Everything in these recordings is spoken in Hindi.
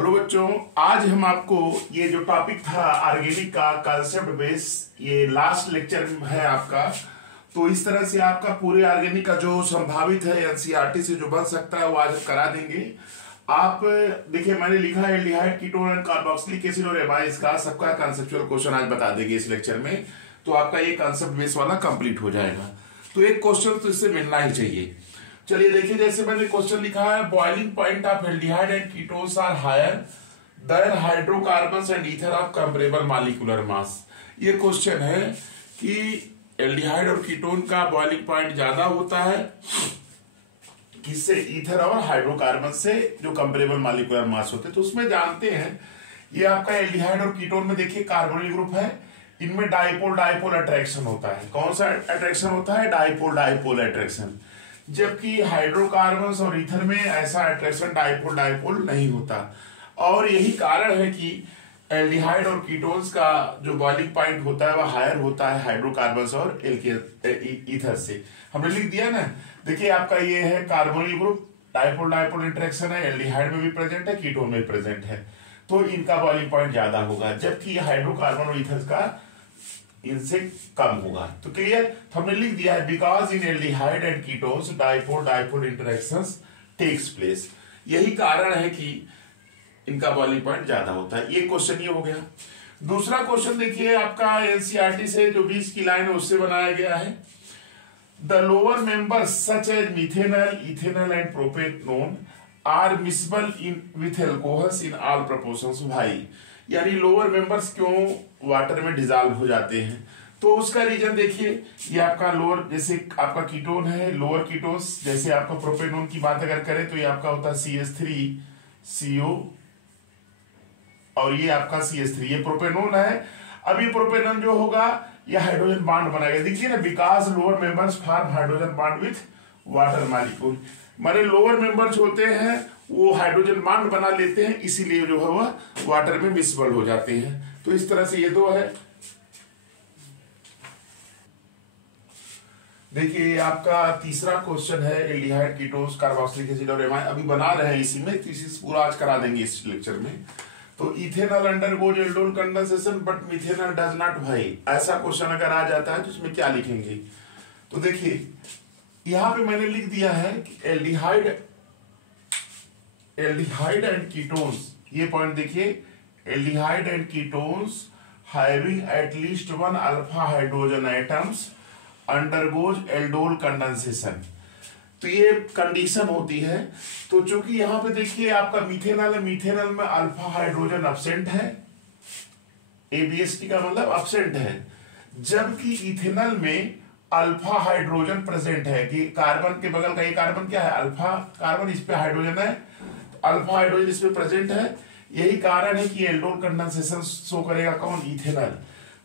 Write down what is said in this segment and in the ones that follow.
हेलो बच्चों, आज हम आपको ये जो टॉपिक था ऑर्गेनिक का कंसेप्ट बेस, ये लास्ट लेक्चर है आपका। तो इस तरह से आपका पूरे ऑर्गेनिक का जो संभावित है एनसीईआरटी से जो बन सकता है वो आज हम करा देंगे। आप देखिए, मैंने लिखा है aldehyde, ketone and carboxylic acid और एमाइड्स का सबका कंसेप्चुअल क्वेश्चन आज बता देंगे इस लेक्चर में। तो आपका ये कंसेप्ट बेस वाला कंप्लीट हो जाएगा। तो एक क्वेश्चन तो इससे मिलना ही चाहिए। चलिए देखिए, जैसे मैंने क्वेश्चन लिखा है, boiling point of aldehyde and ketones are higher than hydrocarbons and ether of comparable molecular mass. ये क्वेश्चन है कि एल्डिहाइड और कीटोन का बॉइलिंग पॉइंट ज्यादा होता है किससे? ईथर और हाइड्रोकार्बन से, जो कंपेरेबल मॉलिक्यूलर मास होते हैं। तो उसमें जानते हैं, ये आपका एल्डिहाइड और कीटोन में देखिए कार्बोनिल ग्रुप है, इनमें डाइपोल डाइपोल अट्रैक्शन होता है। कौन सा अट्रैक्शन होता है? Dipole dipole attraction. जबकि हाइड्रोकार्बन्स और ईथर में ऐसा अट्रैक्शन डाइपोल डाइपोल नहीं होता। और यही कारण है कि एल्डिहाइड और कीटोन्स का जो बॉइलिंग पॉइंट होता है वह हायर होता है हाइड्रोकार्बन्स और ईथर से। हमने लिख दिया ना, देखिए आपका ये है carbonyl group, dipole dipole interaction है, एल्डिहाइड में भी प्रेजेंट है, कीटोन में भी प्रेजेंट है, तो इनका बॉइलिंग पॉइंट ज्यादा होगा, जबकि हाइड्रोकार्बन और ईथर का इनसे कम होगा। तो क्लियर? तो हमने लिख दिया है, because in aldehyde and ketones dipole dipole interactions takes place. यही कारण है कि इनका बॉइलिंग पॉइंट ज्यादा होता है। ये क्वेश्चन ये हो गया। दूसरा क्वेश्चन देखिए आपका एनसीईआरटी से जो 20 की लाइन है उससे बनाया गया है। The lower members such as methanol, ethanol and propanone are miscible in with alcohols in all proportions. भाई, यानी लोअर मेंबर्स क्यों वाटर में डिजॉल्व हो जाते हैं? तो उसका रीजन देखिए, ये आपका लोअर, जैसे आपका कीटोन है, लोअर कीटोन्स, जैसे आपका प्रोपेनोन की बात अगर करें तो ये आपका होता है CH3CO और ये आपका CH3, ये प्रोपेनोन है। अब ये प्रोपेनोन जो होगा ये हाइड्रोजन बॉन्ड बनाएगा। देखिए ना, because lower members form hydrogen bond with water molecule, माने लोअर मेंबर्स होते हैं वो हाइड्रोजन बॉन्ड बना लेते हैं, इसीलिए जो है वह वाटर में मिसबल हो जाते हैं। तो इस तरह से ये दो है। देखिए आपका तीसरा क्वेश्चन है, एल्डिहाइड, कीटोन्स, कार्बोक्सिलिक एसिड और एमाइड। अभी बना रहे हैं इसी में, तो इसी पूरा आज करा देंगे इस लेक्चर में। तो ethanol undergoes aldol condensation but methanol does not. भाई, ऐसा क्वेश्चन अगर आ जाता है तो इसमें क्या लिखेंगे? तो देखिए यहां पे मैंने लिख दिया है कि एल्डिहाइड एंड कीटोन्स, ये पॉइंट देखिए, aldehyde and ketones having at least one alpha hydrogen atoms undergoes aldol condensation. तो ये कंडीशन होती है। तो चूंकि यहां पे देखिए आपका मिथेनॉल है, मिथेनॉल में अल्फा हाइड्रोजन अब्सेंट है, ABST का मतलब अब्सेंट है, जबकि इथेनॉल में अल्फा हाइड्रोजन प्रेजेंट है। कि कार्बन के बगल का ये कार्बन क्या है? अल्फा कार्बन, इस पे हाइड्रोजन है, तो अल्फा हाइड्रोजन इस पे प्रेजेंट है। यही कारण है कि एल्डोल कंडेंसेशन शो करेगा कौन? इथेनॉल।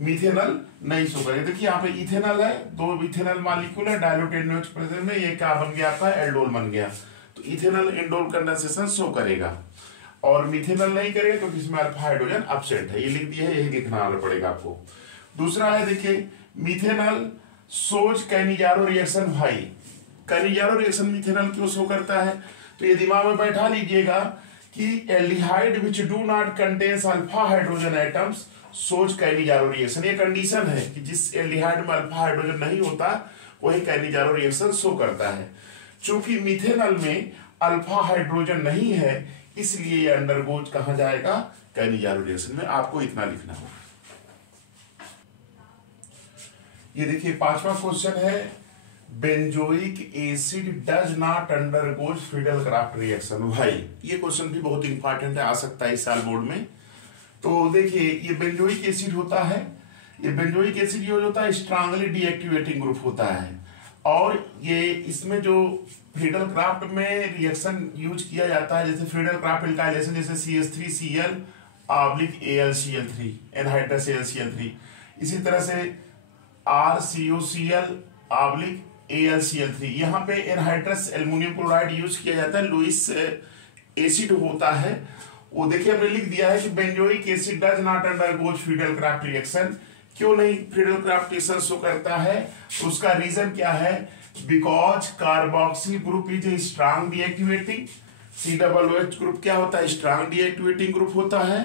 मिथेनॉल नहीं शो करेगा। देखिए यहाँ पे इथेनॉल है, दो इथेनॉल मॉलिक्यूल है डाइल्यूटेड NH प्रेजेंट में, ये क्या बन गया आपका? एल्डोल बन गया। तो इथेनॉल एल्डोल कंडेंसेशन शो करेगा और मिथेनॉल नहीं करेगा क्योंकि इसमें अल्फा हाइड्रोजन अब्सेंट है। ये लिख दिया है, यही लिखना पड़ेगा आपको। दूसरा है देखिए, मिथेनॉल सोज कैनिजारो रिएक्शन। भाई, कैनिजारो रिएक्शन मिथेनॉल क्यों शो करता है? तो ये दिमाग में बैठा लीजिएगा कि aldehyde which do not contains alpha hydrogen atoms shows Cannizzaro reaction. ये कंडीशन है कि जिस एल्डिहाइड में अल्फा हाइड्रोजन नहीं होता वही कैनिजारो रिएक्शन शो करता है। चूंकि मिथेनॉल में अल्फा हाइड्रोजन नहीं है, इसलिए ये अंडरगोज कहां जाएगा? कैनिजारो रिएक्शन में। आपको इतना लिखना होगा। ये देखिए पांचवा क्वेश्चन है, benzoic acid does not undergoes Friedel Crafts reaction. भाई, ये क्वेश्चन भी बहुत इंपॉर्टेंट है, आ सकता है इस साल बोर्ड में। तो देखिए ये बेंजोइक एसिड होता है, ये बेंजोइक एसिड यूज होता है, स्ट्रांगली डीएक्टिवेटिंग ग्रुप होता है। और ये इसमें जो फ्रीडल क्राफ्ट में रिएक्शन यूज किया जाता है, जैसे फ्रीडल क्राफ्ट एल्काइलेशन, जैसे CH3Cl AlCl3 एनहाइड्रस AlCl3, इसी तरह से RCOCl AlCl3। यहाँ पे एनहाइड्रस एल्युमिनियम क्लोराइड यूज किया जाता है, लुईस एसिड होता है वो। देखिए हमने लिख दिया है कि benzoic acid does not undergoes Friedel Crafts reaction. क्यों नहीं फ्रीडल क्राफ्ट रिएक्शन शो करता है? उसका रीजन क्या है? Because carboxyl group is a strong deactivating COOH group क्या होता है, स्ट्रांग डीएक्टिवेटिंग ग्रुप होता है।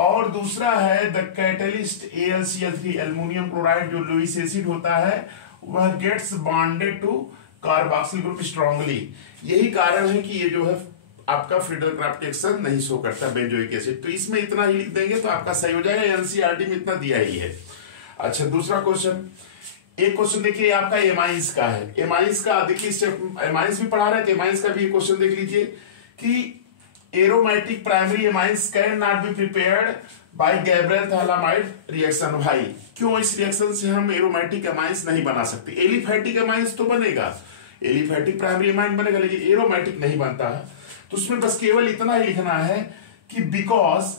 और दूसरा है the catalyst AlCl3 aluminium chloride जो लुईस एसिड होता है वह gets bonded to carboxyl group strongly. यही कारण है कि ये जो है आपका फ्रीडल क्राफ्ट रिएक्शन नहीं शो करता बेंजोइक एसिड। तो इसमें इतना ही लिख देंगे तो आपका सही हो जाएगा, एनसीईआरटी में इतना दिया ही है। अच्छा दूसरा क्वेश्चन, एक क्वेश्चन देखिए आपका एमाइंस का है। एमाइंस का देखिए, एमाइंस भी पढ़ा रहे थे, एमाइंस का भी क्वेश्चन देख लीजिए कि aromatic primary amines can not be prepared by Gabriel phthalimide reaction. भाई क्यों इस रिएक्शन से हम एरोमेटिक एमाइंस नहीं बना सकते? एलिफैटिक एमाइंस तो बनेगा, एलिफैटिक प्राइमरी एमाइन बनेगा, लेकिन एरोमेटिक नहीं बनता है। तो उसमें बस केवल इतना ही लिखना है कि because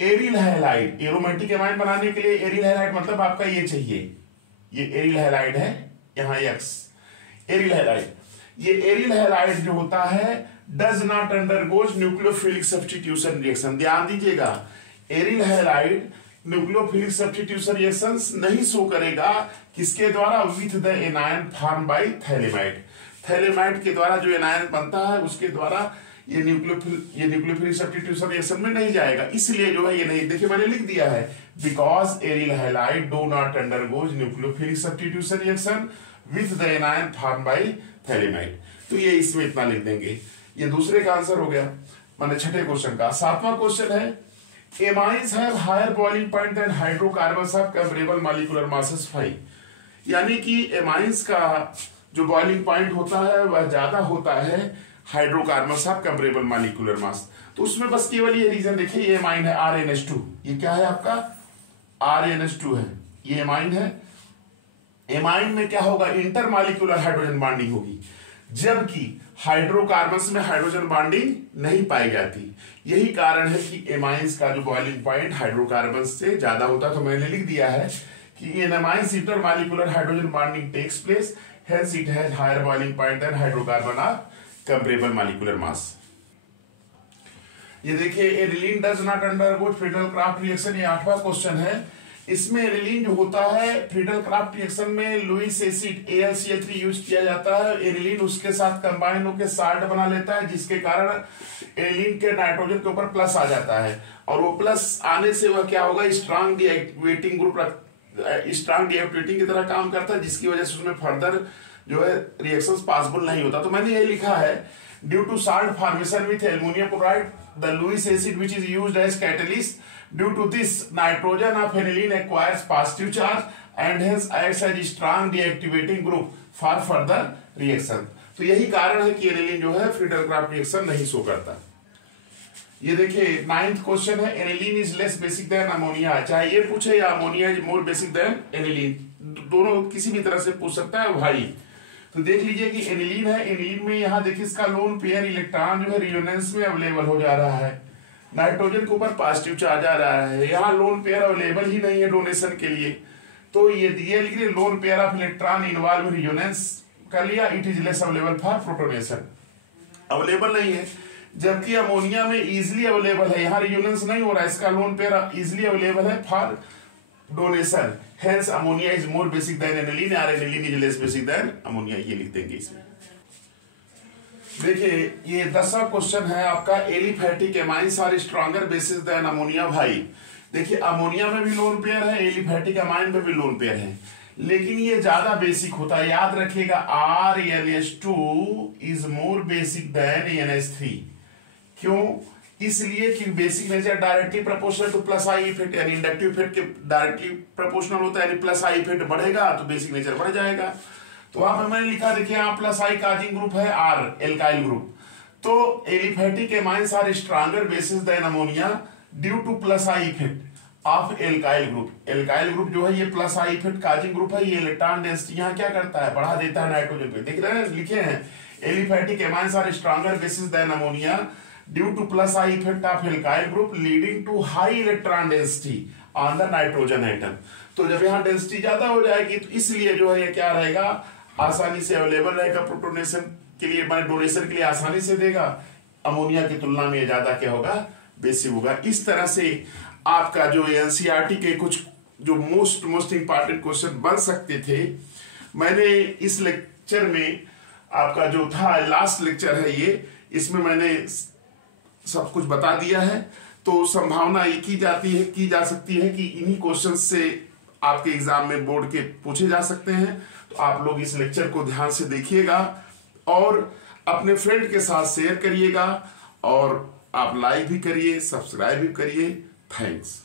aryl halide, aromatic amine बनाने के लिए एरिल हैलाइड मतलब आपका ये चाहिए, ये एरिल हैलाइड है, यहां X एरिल हैलाइड। ये एरिल हैलाइड जो होता है does not undergoes nucleophilic substitution reaction. ध्यान दीजिएगा, aryl halide nucleophilic substitution reactions नहीं शो करेगा, किसके द्वारा? With the anion form by phthalimide. Phthalimide के द्वारा जो एनायन बनता है उसके द्वारा ये न्यूक्लियोफिलिक सब्स्टिट्यूशन रिएक्शन में नहीं जाएगा, इसलिए जो है ये नहीं। देखिए मैंने लिख दिया है because aryl halide do not undergoes nucleophilic substitution reaction with the anion form by phthalimide. तो ये इसमें इतना लिख देंगे। ये दूसरे का आंसर हो गया, माने छठे क्वेश्चन का। सातवां क्वेश्चन है amines have higher boiling point than hydrocarbons of comparable molecular masses 5। यानी कि एमाइंस का जो बॉइलिंग पॉइंट होता है वह ज्यादा होता है हाइड्रोकार्बन्स ऑफ कंपेरेबल मॉलिक्यूलर मास। तो उसमें बस केवल ये रीजन देखिए, ये एमाइन है RnH2, ये क्या है आपका RnH2 है, ये एमाइन है। एमाइन में क्या होगा? इंटरमॉलिक्यूलर हाइड्रोजन बॉन्डिंग होगी, जबकि हाइड्रोकार्बन्स में हाइड्रोजन बॉन्डिंग नहीं पाई जाती। यही कारण है कि एमाइंस का जो बॉइलिंग पॉइंट हाइड्रोकार्बन्स से ज्यादा होता है। तो मैंने लिख दिया है कि in amines intermolecular hydrogen bonding takes place, hence it has higher boiling point than hydrocarbon of comparable molecular mass. ये देखिए aniline does not undergo Friedel Crafts reaction, ये 8वां क्वेश्चन है। इसमें एरिलीन जो होता है फ्रीडल क्राफ्ट रिएक्शन में लुईस एसिड AlCl3 यूज किया जाता है। एरिलीन उसके साथ कंबाइन होकर साल्ट बना लेता है, जिसके कारण एरिलीन के नाइट्रोजन के ऊपर प्लस आ जाता है, और वो प्लस आने से वह क्या होगा? Strong deactivating group, strong deactivating की तरह काम करता है, जिसकी वजह से उसमें फर्दर जो है रिएक्शंस पॉसिबल नहीं होता। तो मैंने ये लिखा है due to salt formation with aluminium chloride the Lewis acid which is used as catalyst, due to this nitrogen of aniline acquires positive charge and hence acts as strong deactivating group for further reaction. तो यही कारण है कि एनिलीन जो है फ्रीडल क्राफ्ट रिएक्शन नहीं शो करता। ये देखिए 9th क्वेश्चन है aniline is less basic than ammonia. चाहे ये पूछे या ammonia is more basic than aniline, दोनों किसी भी तरह से पूछ सकता है भाई। तो देख लीजिए कि एनिलीन है, एनिलीन में यहाँ देखिए इसका लोन पेयर इलेक्ट्रॉन जो है रियोनेंस में अवेलेबल हो जा रहा है, नाइट्रोजन के ऊपर पॉजिटिव चार्ज आ रहा है, यहाँ लोन पेयर अवेलेबल ही नहीं है डोनेशन के लिए। तो ये दिए लिखिए lone pair of electron involve resonance कर लिया, it is less available for protonation, available नहीं है। जबकि अमोनिया में इजिली अवेलेबल है, यहाँ रियोनेंस नहीं हो रहा है, इसका लोन पेयर इजिली अवेलेबल है for donation, hence ammonia is more basic than aniline और aniline is less basic than ammonia, ये लिख देंगे इसमें। देखिए ये 10वां क्वेश्चन है आपका aliphatic amines are stronger bases than ammonia. भाई देखिए अमोनिया में भी लोन पेयर है, एलिफैटिक एमाइन में भी लोन पेयर है, लेकिन ये ज्यादा बेसिक होता है। याद रखिएगा RnH2 is more basic then NH3। क्यों? इसलिए कि basic nature directly proportional to plus I effect, यानी इंडक्टिव इफेक्ट के डायरेक्टली प्रोपोर्शनल होता है, यानी प्लस आई इफेक्ट बढ़ेगा तो बेसिक नेचर बढ़ जाएगा। तो वहां पर मैंने लिखा देखिए यहाँ प्लस आई काजिंग ग्रुप है, R एल्काइल ग्रुप। तो aliphatic amines are stronger bases than ammonia due to plus I effect of alkyl group. Alkyl group जो है ये plus I effect causing group है, ये इलेक्ट्रॉन डेंसिटी यहाँ क्या करता है? बढ़ा देता है नाइट्रोजन पे। देख रहे हैं लिखे हैं aliphatic amines are stronger bases than ammonia due to plus I effect of alkyl group leading to high electron density on the nitrogen atom. तो जब यहाँ डेंसिटी ज्यादा हो जाएगी तो इसलिए जो है ये क्या रहेगा? आसानी से अवेलेबल रहेगा प्रोटोनेशन के लिए, माने डोनेशन के लिए आसानी से देगा। अमोनिया की तुलना में ज्यादा क्या होगा? बेसिक होगा। इस तरह से आपका जो एनसीईआरटी के कुछ जो मोस्ट इंपॉर्टेंट क्वेश्चन बन सकते थे, मैंने इस लेक्चर में आपका जो था लास्ट लेक्चर है ये, इसमें मैंने सब कुछ बता दिया है। तो संभावना ये की जा सकती है कि इन्हीं क्वेश्चन से आपके एग्जाम में बोर्ड के पूछे जा सकते हैं। तो आप लोग इस लेक्चर को ध्यान से देखिएगा और अपने फ्रेंड के साथ शेयर करिएगा और आप लाइक भी करिए, सब्सक्राइब भी करिए। थैंक्स।